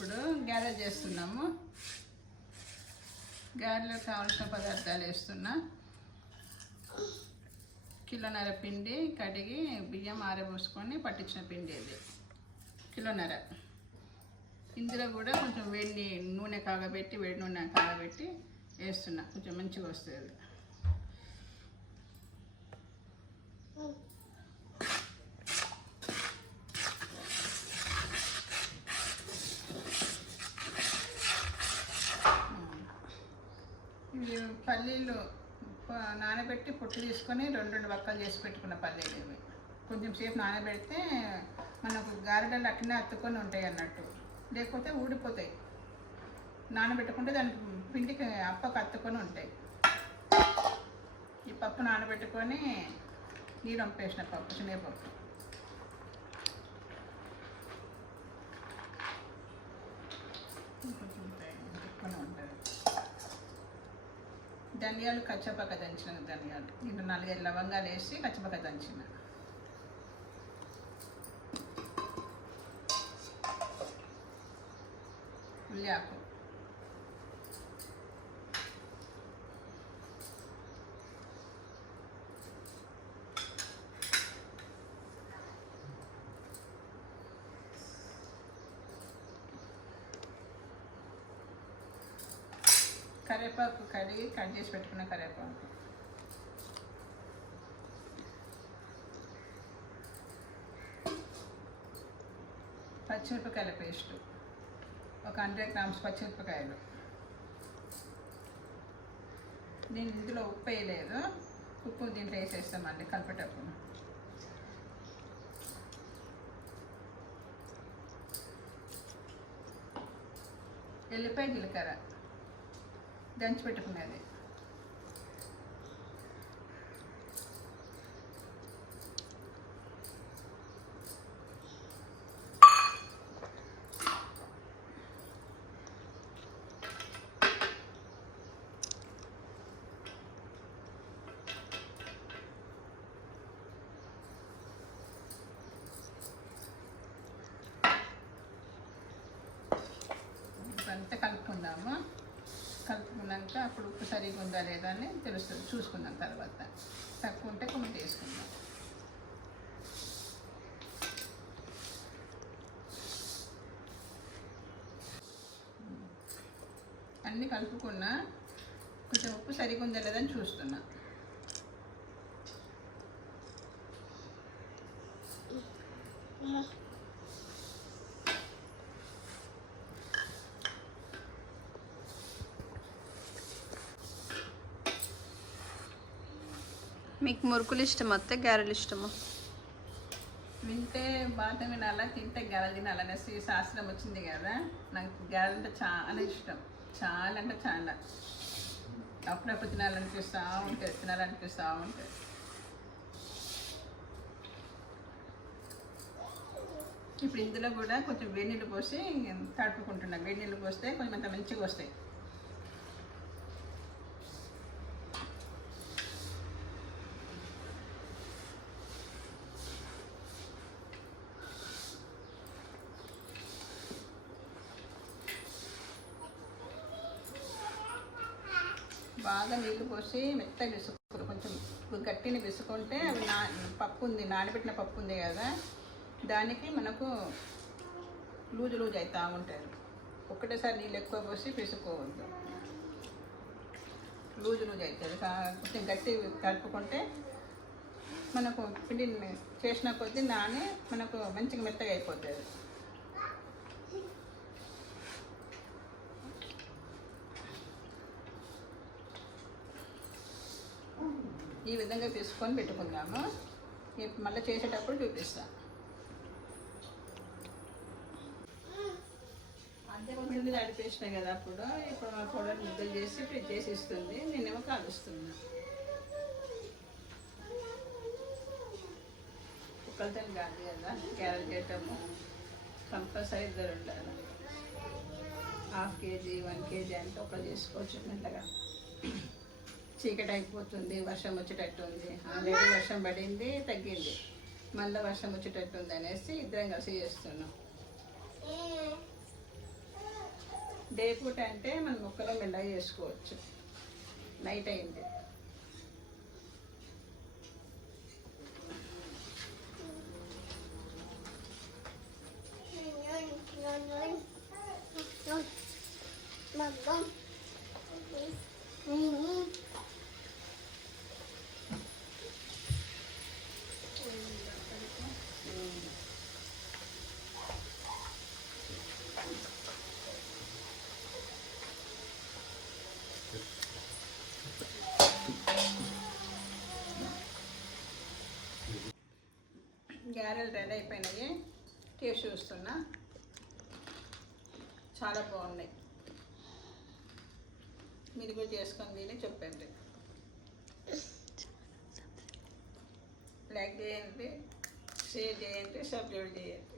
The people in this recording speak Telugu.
ఇప్పుడు గారెలు చేస్తున్నాము. గారెలకు కావాల్సిన పదార్థాలు వేస్తున్నా. కిలోన్నర పిండి కడిగి బియ్యం ఆరబోసుకొని పట్టించిన పిండి ఇది కిలోన్నర. ఇందులో కూడా కొంచెం వేడి నూనె కాగబెట్టి వేడి నూనె కాగబెట్టి వేస్తున్నా, కొంచెం మంచిగా వస్తుంది. ఇవి పల్లీలు నానబెట్టి పొట్టు తీసుకొని రెండు వక్కలు చేసి పెట్టుకున్న పల్లీలు ఇవి కొంచెం సేపు నానబెడితే మనకు గారెలు అట్లనే అత్తుకొని ఉంటాయి అన్నట్టు, లేకపోతే ఊడిపోతాయి. నానబెట్టుకుంటే దానికి పిండికి అప్పకు అత్తుకొని ఉంటాయి. ఈ పప్పు నానబెట్టుకొని నీరు వంపేసిన పప్పు, శనగపప్పు. ఉంటుంది. ధనియాలు కచ్చపక్క దంచిన ధనియాలు, దీంట్లో 4-5 లవంగాలు వేసి కచ్చపక్క దంచిన. ఉల్లిఆకు, కరివేపాకు కడిగి కట్ చేసి పెట్టుకున్న కరివేపాకు, పచ్చిమిరపకాయల పేస్టు ఒక 100 గ్రామ్స్ పచ్చిమిరపకాయలు. నేను ఇందులో ఉప్పు వేయలేదు, ఉప్పు దీంట్లో వేసేస్తామండి కలిపేటప్పుడు. ఎల్లిపాయ జీలకర్ర దంచి పెట్టుకునేది. అంతా కలుపుకుందాము. కలుపుకున్నాక అప్పుడు ఉప్పు సరిగా ఉందా లేదా అని తెలుస్తుంది, చూసుకుందాం. తర్వాత తక్కువ ఉంటే కొంచెం వేసుకుందాం. అన్నీ కలుపుకున్నా, కొంచెం ఉప్పు సరిగా ఉందా లేదని చూస్తున్నా. మీకు మురుకులు ఇష్టం వస్తే గారెలు ఇష్టమా? వింటే బాగా వినాలా, తింటే గారెలు తినాలనేసి శాస్త్రం వచ్చింది కదా. నాకు గారెలు అంటే చాలా ఇష్టం, చాలా అంటే చాలా. అప్పుడప్పుడు తినాలనిపిస్తూ ఉంటుంది. ఇప్పుడు ఇందులో కూడా కొంచెం వేడి నీళ్ళు పోసి తడుపుకుంటున్నా. వేడి నీళ్ళు పోస్తే కొంచెం అంత మంచిగా వస్తాయి. బాగా నీళ్ళు పోసి మెత్తగా విసుకురు, కొంచెం గట్టిని విసుకుంటే అవి పప్పు ఉంది, నానబెట్టిన పప్పు ఉంది కదా, దానికి మనకు లూజు అవుతూ ఉంటారు. ఒకటేసారి నీళ్ళు ఎక్కువ పోసి పిసుకోవద్దు, లూజు అవుతుంది. కొంచెం గట్టి కలుపుకుంటే మనకు పిండిని చేసిన కొద్దీ నాని మనకు మంచిగా మెత్తగా అయిపోతుంది. ఈ విధంగా తీసుకొని పెట్టుకుందాము. మళ్ళీ చేసేటప్పుడు చూపిస్తాను. అంతే పిండి తడిపేసినాయి కదా, ఇప్పుడు మా పౌడర్ ముద్దలు చేసి ఫ్రిడ్జ్ చేసి ఇస్తుంది, నేనేమో కాలుస్తున్నా. కుక్కలతో కాదు కదా క్యారెట్ చేయటము, కంపల్సరీ ఇద్దరు ఉండాలి. 1/2 కేజీ 1 కేజీ అంటే ఒకరు చేసుకోవచ్చు మెల్లగా. చీకటి అయిపోతుంది, వర్షం వచ్చేటట్టు ఉంది. ఆల్రెడీ వర్షం పడింది, తగ్గింది, మళ్ళీ వర్షం వచ్చేటట్టు ఉంది అనేసి ఇద్దరం కలిసి చేస్తున్నాం. డే పూట అంటే మనం ముక్కలో మెల్లగా చేసుకోవచ్చు. నైట్ అయింది. గారెలు రెడీ అయిపోయినాయి. టేస్ట్ చూస్తున్నా, చాలా బాగున్నాయి. మీరు కూడా చేసుకొని తిని చెప్పండి. లైక్ చేయండి, షేర్ చేయండి, సబ్స్క్రైబ్ చేయండి.